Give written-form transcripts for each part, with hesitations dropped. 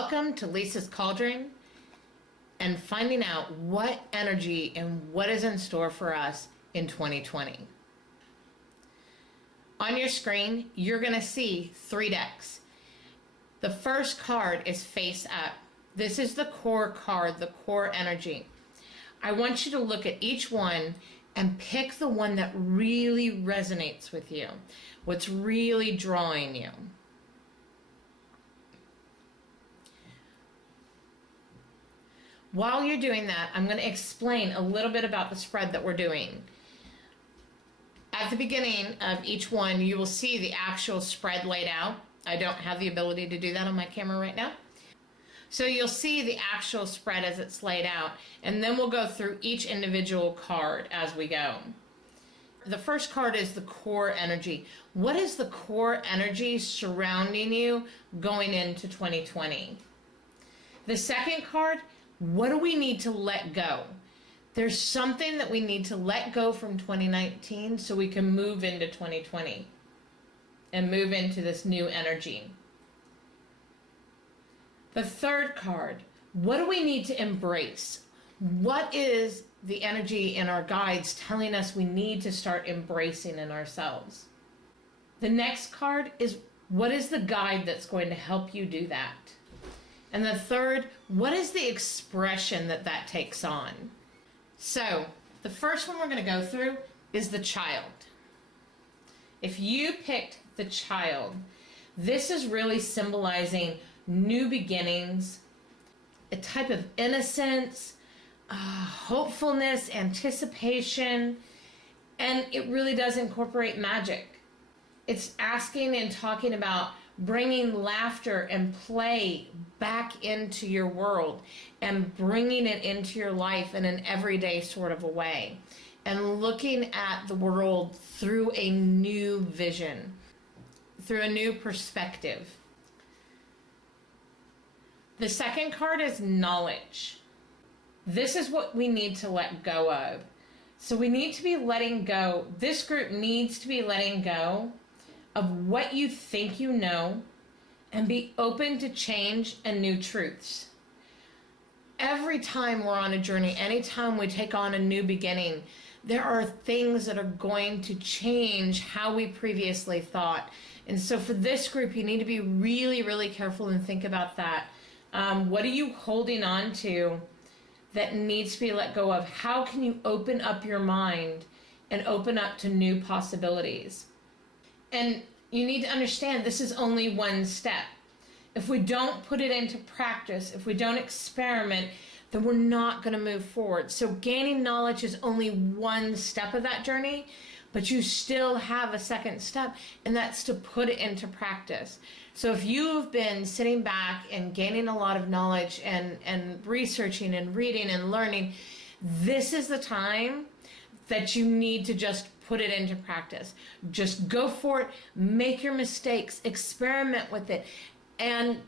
Welcome to Lisa's Cauldron and finding out what energy and what is in store for us in 2020. On your screen, you're going to see 3 decks. The first card is Face Up. This is the core card, the core energy. I want you to look at each one and pick the one that really resonates with you, what's really drawing you. While you're doing that, I'm going to explain a little bit about the spread that we're doing. At the beginning of each one, you will see the actual spread laid out. I don't have the ability to do that on my camera right now. So you'll see the actual spread as it's laid out, and then we'll go through each individual card as we go. The first card is the core energy. What is the core energy surrounding you going into 2020? The second card, what do we need to let go? There's something that we need to let go from 2019 so we can move into 2020 and move into this new energy. The third card, what do we need to embrace? What is the energy in our guides telling us we need to start embracing in ourselves? The next card is, what is the guide that's going to help you do that? And the third, what is the expression that that takes on? So, the first one we're going to go through is the child. If you picked the child, this is really symbolizing new beginnings, a type of innocence, hopefulness, anticipation, and it really does incorporate magic. It's asking and talking about bringing laughter and play back into your world and bringing it into your life in an everyday sort of a way and looking at the world through a new vision, through a new perspective. The second card is knowledge. This is what we need to let go of. So we need to be letting go. This group needs to be letting go of what you think you know and be open to change and new truths. Every time we're on a journey, anytime we take on a new beginning, there are things that are going to change how we previously thought. And so for this group, you need to be really, really careful and think about that. What are you holding on to that needs to be let go of? How can you open up your mind and open up to new possibilities? And you need to understand this is only one step. If we don't put it into practice, if we don't experiment, then we're not going to move forward. So gaining knowledge is only one step of that journey, but you still have a second step, and that's to put it into practice. So if you've been sitting back and gaining a lot of knowledge and researching and reading and learning, this is the time that you need to just put it into practice. Just go for it, make your mistakes, experiment with it, and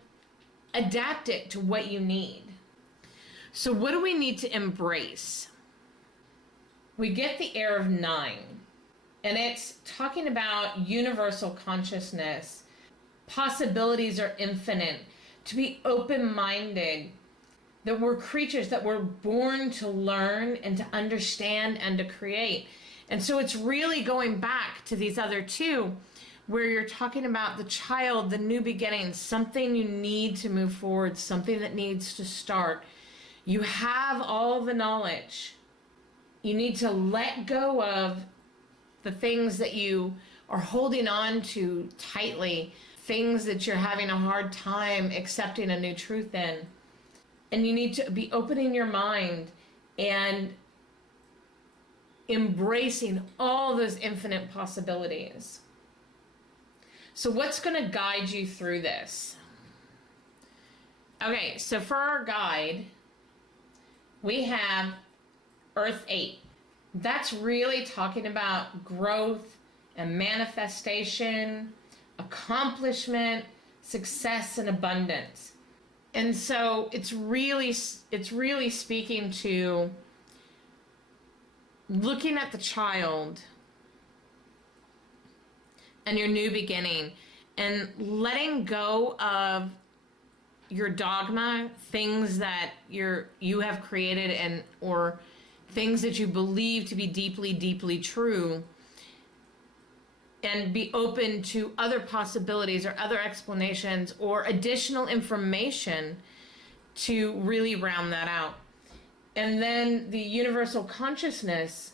adapt it to what you need. So what do we need to embrace? We get the air of 9, and it's talking about universal consciousness. Possibilities are infinite. To be open-minded, that we're creatures that were born to learn and to understand and to create. And so it's really going back to these other two where you're talking about the child, the new beginning, something you need to move forward, something that needs to start. You have all the knowledge. You need to let go of the things that you are holding on to tightly, things that you're having a hard time accepting a new truth in. And you need to be opening your mind and embracing all those infinite possibilities. So what's going to guide you through this? Okay, so for our guide, we have Earth 8. That's really talking about growth and manifestation, accomplishment, success, and abundance. And so it's really speaking to looking at the child and your new beginning and letting go of your dogma, things that you have created and or things that you believe to be deeply, deeply true, and be open to other possibilities or other explanations or additional information to really round that out. And then the universal consciousness,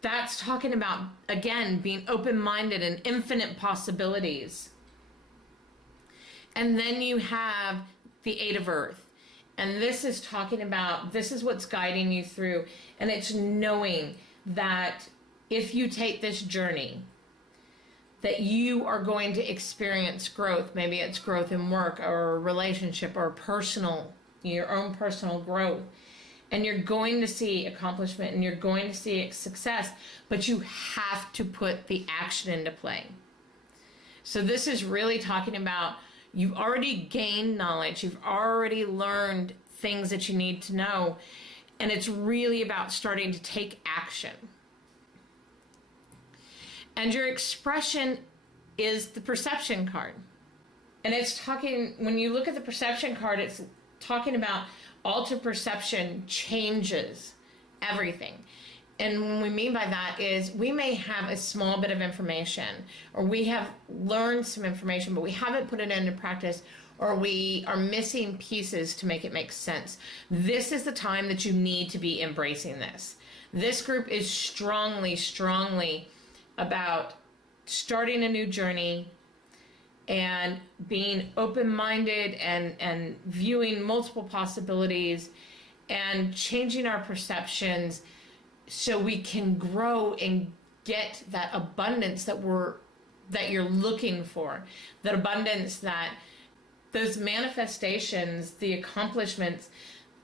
that's talking about, again, being open-minded and infinite possibilities. And then you have the Eight of Earth. And this is talking about, this is what's guiding you through. And it's knowing that if you take this journey, that you are going to experience growth. Maybe it's growth in work or relationship or personal, your own personal growth. And you're going to see accomplishment and you're going to see success, but you have to put the action into play. So this is really talking about, you've already gained knowledge, you've already learned things that you need to know, and it's really about starting to take action. And your expression is the perception card. And it's talking, when you look at the perception card, it's talking about altered perception changes everything. And what we mean by that is we may have a small bit of information, or we have learned some information, but we haven't put it into practice, or we are missing pieces to make it make sense. This is the time that you need to be embracing this. This group is strongly, strongly about starting a new journey and being open-minded and viewing multiple possibilities and changing our perceptions so we can grow and get that abundance that you're looking for, that abundance, that those manifestations, the accomplishments,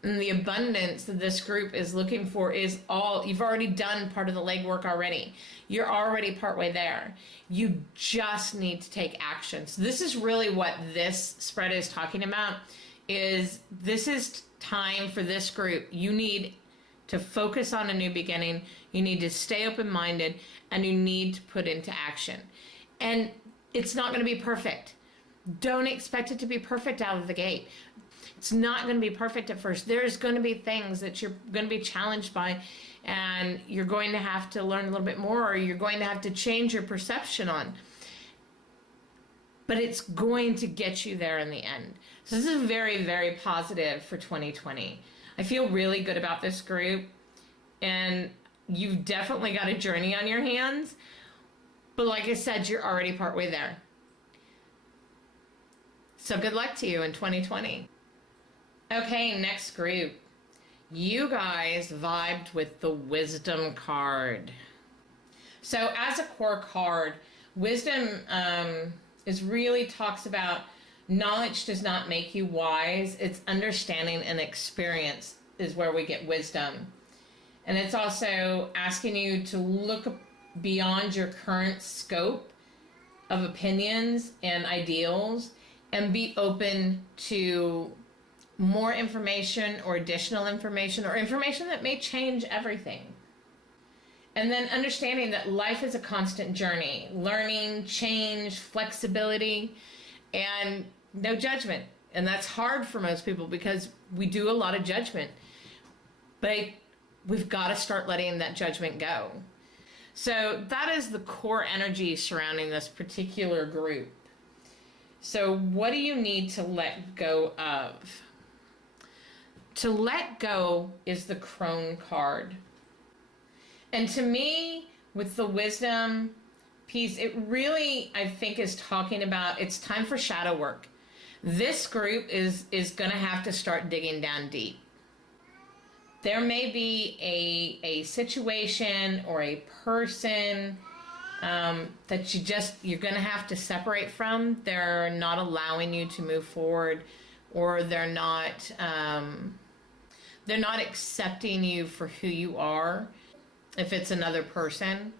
and the abundance that this group is looking for is all, you've already done part of the legwork already. You're already partway there. You just need to take action. So this is really what this spread is talking about, is this is time for this group. You need to focus on a new beginning. You need to stay open-minded, and you need to put into action. And it's not going to be perfect. Don't expect it to be perfect out of the gate. It's not going to be perfect at first. There's going to be things that you're going to be challenged by, and you're going to have to learn a little bit more, or you're going to have to change your perception on. But it's going to get you there in the end. So this is very, very positive for 2020. I feel really good about this group, and you've definitely got a journey on your hands. But like I said, you're already partway there. So good luck to you in 2020. Okay, next group. You guys vibed with the Wisdom card. So as a core card, Wisdom is really talks about knowledge does not make you wise. It's understanding and experience is where we get wisdom. And it's also asking you to look beyond your current scope of opinions and ideals and be open to more information or additional information or information that may change everything. And then understanding that life is a constant journey, learning, change, flexibility, and no judgment. And that's hard for most people because we do a lot of judgment. But we've got to start letting that judgment go. So that is the core energy surrounding this particular group. So what do you need to let go of? To let go is the Crone card. And to me, with the Wisdom piece, it really, I think, is talking about it's time for shadow work. This group is going to have to start digging down deep. There may be a situation or a person that you're going to have to separate from. They're not allowing you to move forward, or they're not accepting you for who you are if it's another person.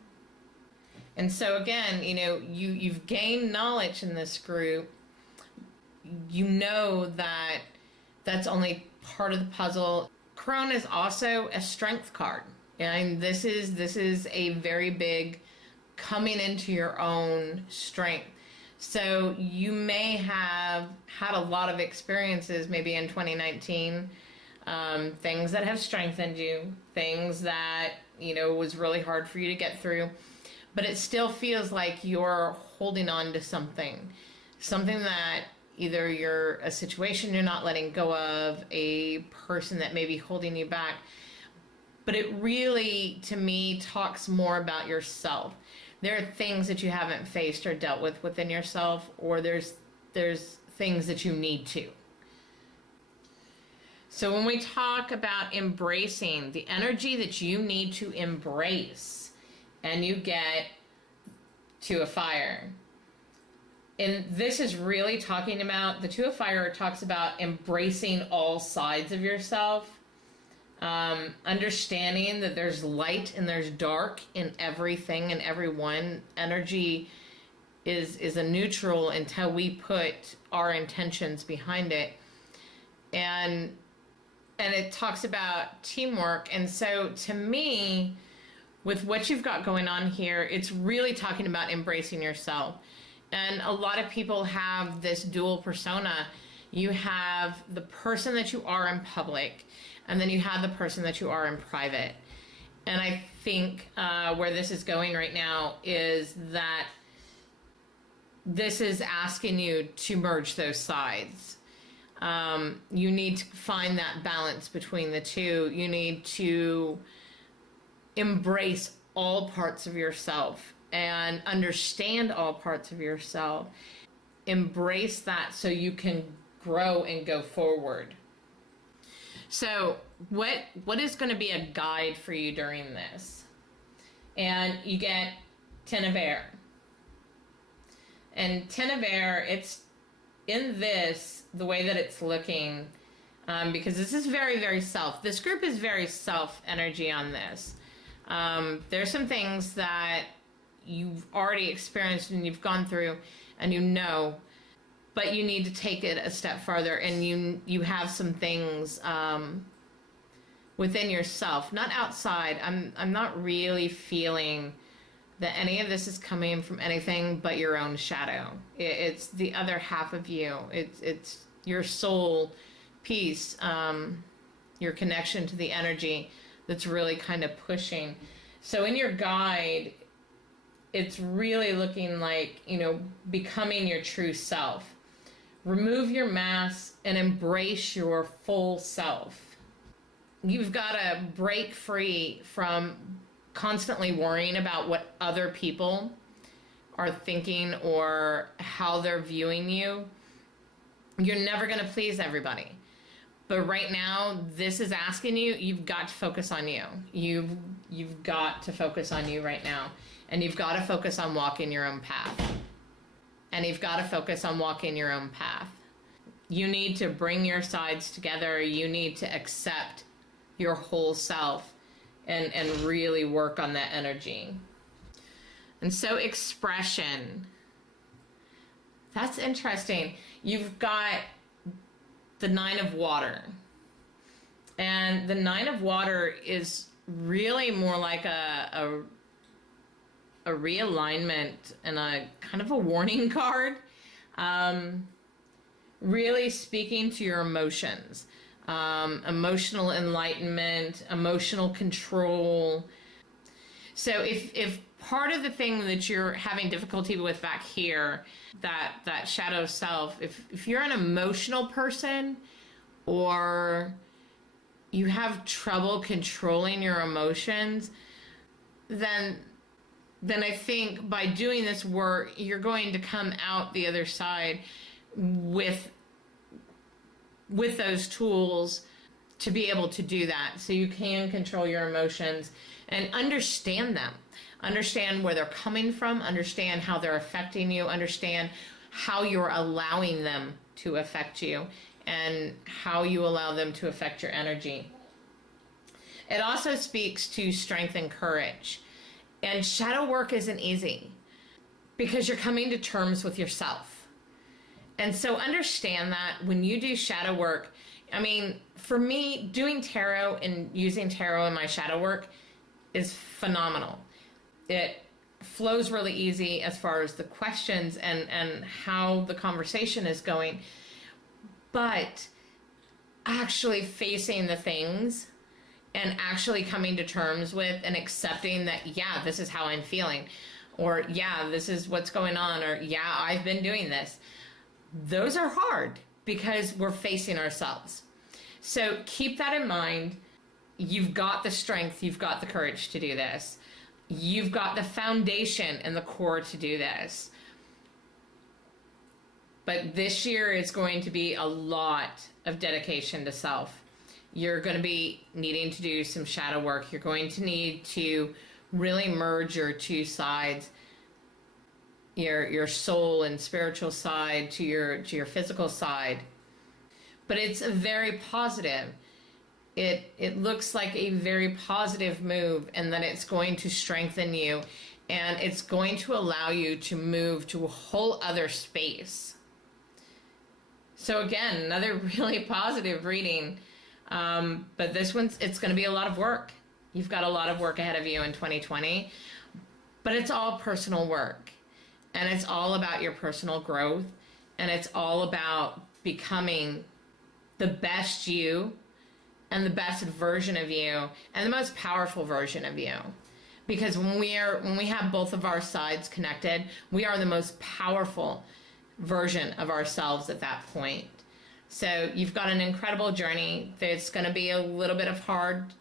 And so again, you've gained knowledge in this group. You know that that's only part of the puzzle. Crone is also a strength card. And this is a very big coming into your own strength. So you may have had a lot of experiences maybe in 2019, things that have strengthened you, things that, was really hard for you to get through, but it still feels like you're holding on to something that either you're a situation you're not letting go of, a person that may be holding you back. But it really, to me, talks more about yourself. There are things that you haven't faced or dealt with within yourself, or there's things that you need to. So when we talk about embracing the energy that you need to embrace, and you get Two of Fire, and this is really talking about, the Two of Fire talks about embracing all sides of yourself, understanding that there's light and there's dark in everything and everyone. Energy is a neutral until we put our intentions behind it. And it talks about teamwork. And so to me, with what you've got going on here, it's really talking about embracing yourself. And a lot of people have this dual persona. You have the person that you are in public, and then you have the person that you are in private. And I think where this is going right now is that this is asking you to merge those sides. You need to find that balance between the two. You need to embrace all parts of yourself and understand all parts of yourself. Embrace that so you can grow and go forward. So what is going to be a guide for you during this? And you get Ten of Air. And Ten of Air, it's in this, the way that it's looking, because this is very, very self. This group is very self energy on this. There's some things that you've already experienced and you've gone through and but you need to take it a step farther, and you have some things within yourself, not outside. I'm not really feeling that any of this is coming from anything but your own shadow. It's the other half of you. It's your soul piece, your connection to the energy that's really kind of pushing. So in your guide, it's really looking like, becoming your true self. Remove your mask and embrace your full self. You've got to break free from constantly worrying about what other people are thinking or how they're viewing you. You're never going to please everybody. But right now, this is asking you've got to focus on you. You've got to focus on you right now. And you've got to focus on walking your own path. And you've got to focus on walking your own path. You need to bring your sides together. You need to accept your whole self and really work on that energy. And so expression. That's interesting. You've got the Nine of Water. And the Nine of Water is really more like a realignment and a kind of a warning card. Really speaking to your emotions. Emotional enlightenment, emotional control. So if part of the thing that you're having difficulty with back here, that shadow self, if you're an emotional person or you have trouble controlling your emotions, then I think by doing this work, you're going to come out the other side with those tools to be able to do that. So you can control your emotions and understand them. Understand where they're coming from, understand how they're affecting you, understand how you're allowing them to affect you and how you allow them to affect your energy. It also speaks to strength and courage. And shadow work isn't easy because you're coming to terms with yourself. And so understand that when you do shadow work, for me, doing tarot and using tarot in my shadow work is phenomenal. It flows really easy as far as the questions and how the conversation is going. But actually facing the things and actually coming to terms with and accepting that, yeah, this is how I'm feeling, or yeah, this is what's going on, or yeah, I've been doing this. Those are hard because we're facing ourselves. So keep that in mind. You've got the strength, you've got the courage to do this. You've got the foundation and the core to do this. But this year is going to be a lot of dedication to self. You're going to be needing to do some shadow work. You're going to need to really merge your two sides, your soul and spiritual side to your physical side. But it's a very positive. It looks like a very positive move, and that it's going to strengthen you, and it's going to allow you to move to a whole other space. So again, another really positive reading. But this one's, it's going to be a lot of work. You've got a lot of work ahead of you in 2020, but it's all personal work, and it's all about your personal growth, and it's all about becoming the best you and the best version of you and the most powerful version of you. Because when we have both of our sides connected, we are the most powerful version of ourselves at that point. So you've got an incredible journey. There's going to be a little bit of hard.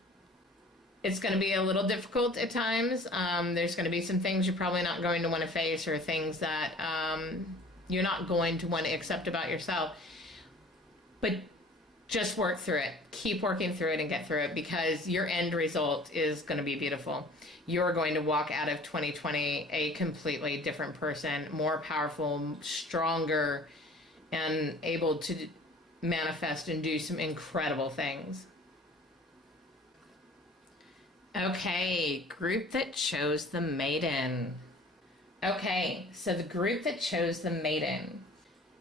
It's going to be a little difficult at times. There's going to be some things you're probably not going to want to face, or things that you're not going to want to accept about yourself. But just work through it. Keep working through it and get through it, because your end result is going to be beautiful. You're going to walk out of 2020 a completely different person, more powerful, stronger, and able to manifest and do some incredible things. Okay, group that chose the Maiden. Okay, so the group that chose the Maiden.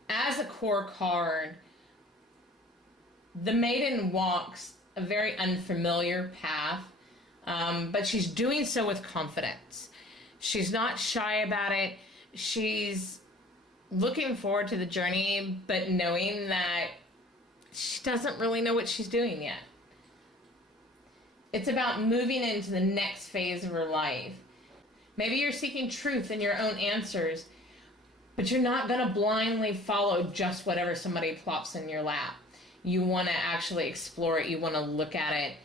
As a core card, the Maiden walks a very unfamiliar path, but she's doing so with confidence. She's not shy about it. She's looking forward to the journey, but knowing that she doesn't really know what she's doing yet. It's about moving into the next phase of her life. Maybe you're seeking truth in your own answers, but you're not going to blindly follow just whatever somebody plops in your lap. You want to actually explore it. You want to look at it.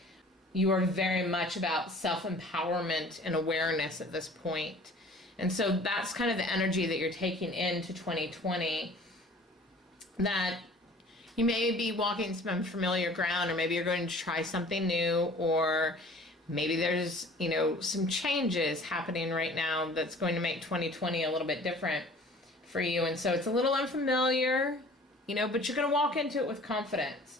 You are very much about self-empowerment and awareness at this point. And so that's kind of the energy that you're taking into 2020, that you may be walking some unfamiliar ground, or maybe you're going to try something new, or maybe there's, some changes happening right now that's going to make 2020 a little bit different for you. And so it's a little unfamiliar, but you're going to walk into it with confidence.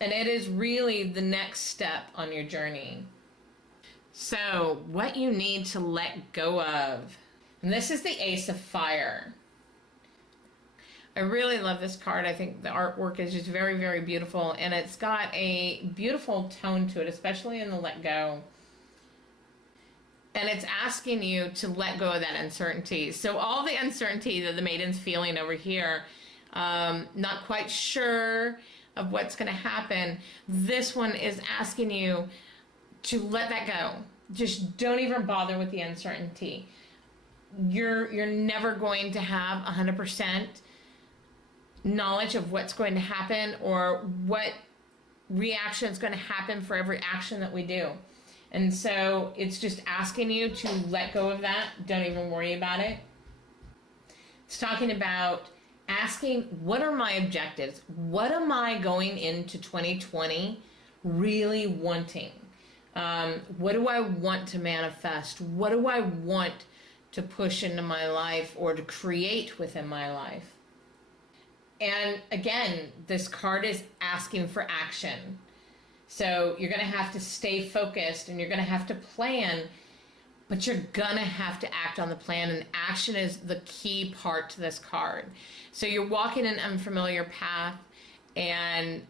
And it is really the next step on your journey. So what you need to let go of. And this is the Ace of Fire. I really love this card. I think the artwork is just very, very beautiful. And it's got a beautiful tone to it, especially in the let go. And it's asking you to let go of that uncertainty. So all the uncertainty that the Maiden's feeling over here, not quite sure of what's going to happen, this one is asking you to let that go. Just don't even bother with the uncertainty. You're never going to have 100% knowledge of what's going to happen, or what reaction is going to happen for every action that we do. And so it's just asking you to let go of that. Don't even worry about it. It's talking about asking, what are my objectives? What am I going into 2020 really wanting? What do I want to manifest? What do I want to push into my life or to create within my life? And again, this card is asking for action. So you're going to have to stay focused, and you're going to have to plan, but you're going to have to act on the plan, and action is the key part to this card. So you're walking an unfamiliar path, and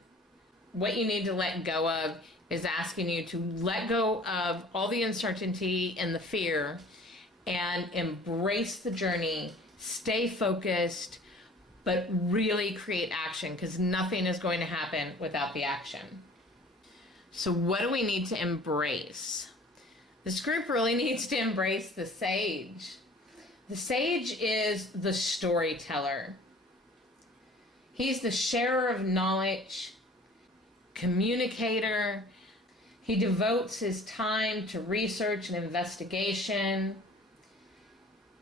what you need to let go of is asking you to let go of all the uncertainty and the fear, and embrace the journey, stay focused, but really create action, because nothing is going to happen without the action. So what do we need to embrace? This group really needs to embrace the sage. The sage is the storyteller. He's the sharer of knowledge, communicator. He devotes his time to research and investigation.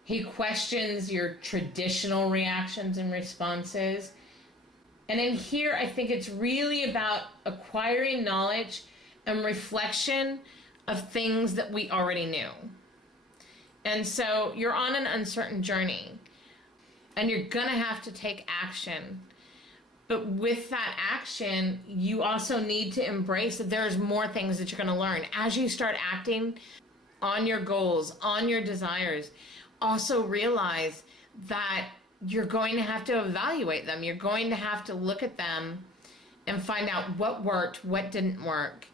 He questions your traditional reactions and responses. And in here, I think it's really about acquiring knowledge and reflection of things that we already knew. And so you're on an uncertain journey, and you're gonna have to take action. But with that action, you also need to embrace that there's more things that you're gonna learn. As you start acting on your goals, on your desires, also realize that you're going to have to evaluate them. You're going to have to look at them and find out what worked, what didn't work,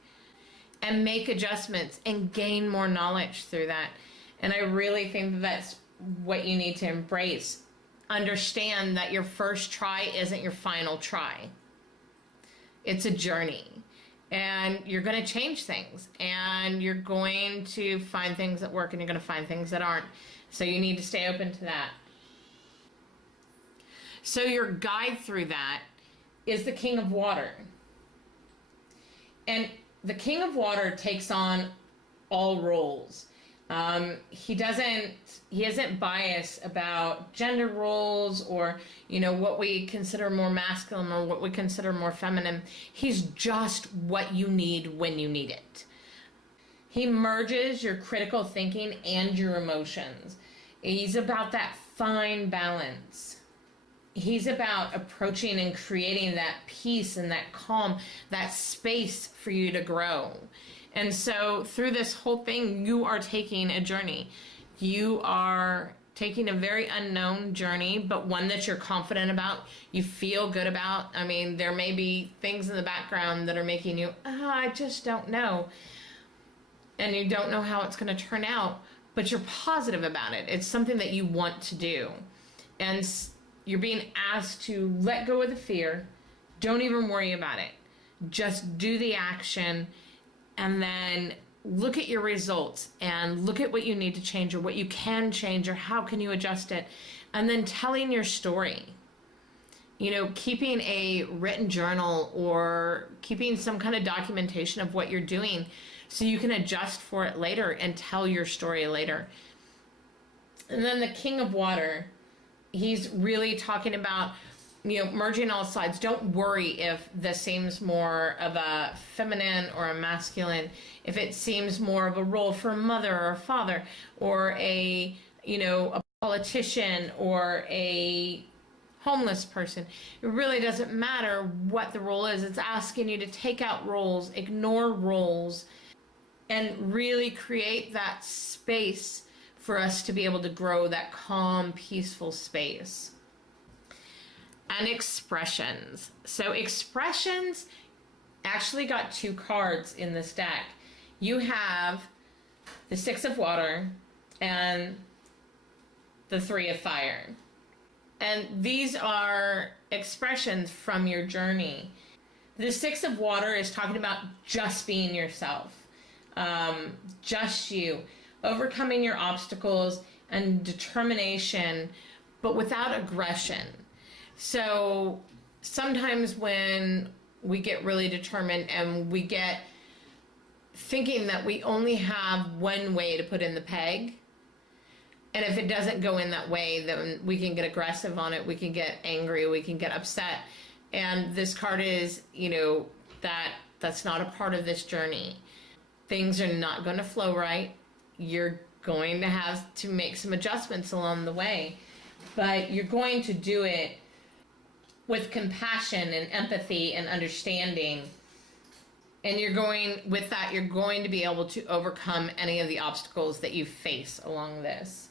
and make adjustments and gain more knowledge through that. And I really think that that's what you need to embrace. Understand that your first try isn't your final try. It's a journey. And you're going to change things. And you're going to find things that work, and you're going to find things that aren't. So you need to stay open to that. So your guide through that is the King of Water. And the King of Water takes on all roles. He isn't biased about gender roles or, what we consider more masculine or what we consider more feminine. He's just what you need when you need it. He merges your critical thinking and your emotions. He's about that fine balance. He's about approaching and creating that peace and that calm, that space for you to grow. And so through this whole thing, you are taking a journey. You are taking a very unknown journey, but one that you're confident about, you feel good about. I mean, there may be things in the background that are making you, I just don't know. And you don't know how it's going to turn out, but you're positive about it. It's something that you want to do. And you're being asked to let go of the fear. Don't even worry about it. Just do the action, and then look at your results and look at what you need to change or what you can change or how can you adjust it. And then telling your story. Keeping a written journal or keeping some kind of documentation of what you're doing so you can adjust for it later and tell your story later. And then the King of Water, he's really talking about, merging all sides. Don't worry if this seems more of a feminine or a masculine, if it seems more of a role for a mother or a father or a politician or a homeless person. It really doesn't matter what the role is. It's asking you to take out roles, ignore roles, and really create that space for us to be able to grow, that calm, peaceful space. And expressions. So expressions actually got 2 cards in this deck. You have the 6 of Water and the 3 of Fire. And these are expressions from your journey. The 6 of Water is talking about just being yourself. Just you. Overcoming your obstacles and determination, but without aggression. So sometimes when we get really determined and we get thinking that we only have one way to put in the peg, and if it doesn't go in that way, then we can get aggressive on it, we can get angry, we can get upset. And this card is, that's not a part of this journey. Things are not going to flow right. You're going to have to make some adjustments along the way, but you're going to do it with compassion and empathy and understanding. And you're going to be able to overcome any of the obstacles that you face along this.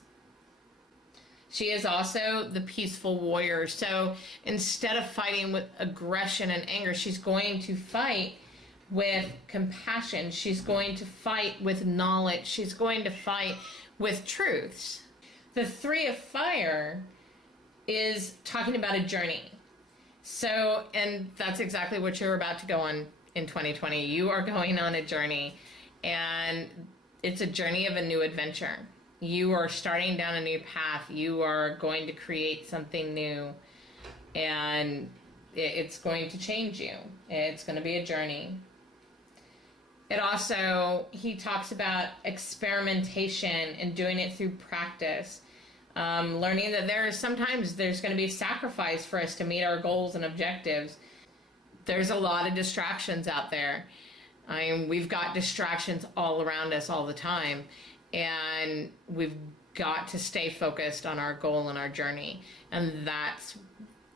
She is also the peaceful warrior. So instead of fighting with aggression and anger, she's going to fight with compassion. She's going to fight with knowledge. She's going to fight with truths. The Three of Fire is talking about a journey. So, and that's exactly what you're about to go on in 2020. You are going on a journey, and it's a journey of a new adventure. You are starting down a new path. You are going to create something new, and it's going to change you. It's going to be a journey. It also, he talks about experimentation and doing it through practice. Learning that sometimes there's going to be sacrifice for us to meet our goals and objectives. There's a lot of distractions out there. We've got distractions all around us all the time, and we've got to stay focused on our goal and our journey. And that's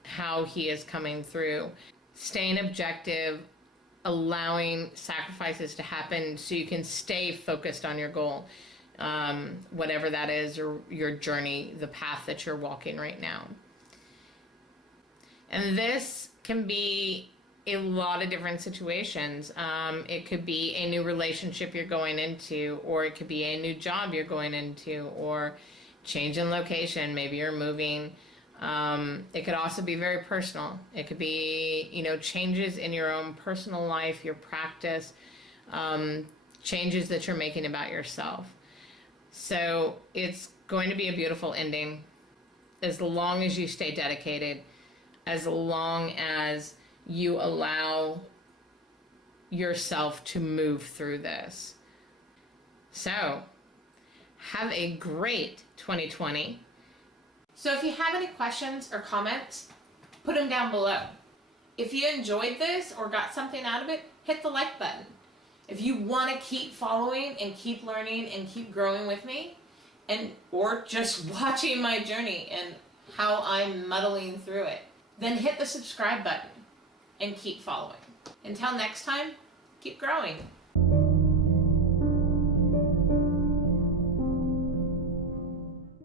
how he is coming through. Staying objective, allowing sacrifices to happen so you can stay focused on your goal. Whatever that is, or your journey, the path that you're walking right now. And this can be a lot of different situations. It could be a new relationship you're going into, or it could be a new job you're going into, or change in location. Maybe you're moving. It could also be very personal. It could be, changes in your own personal life, your practice, changes that you're making about yourself. So it's going to be a beautiful ending as long as you stay dedicated, as long as you allow yourself to move through this. So have a great 2020. So if you have any questions or comments, put them down below. If you enjoyed this or got something out of it, hit the like button. If you want to keep following and keep learning and keep growing with me, or just watching my journey and how I'm muddling through it, then hit the subscribe button and keep following. Until next time, keep growing.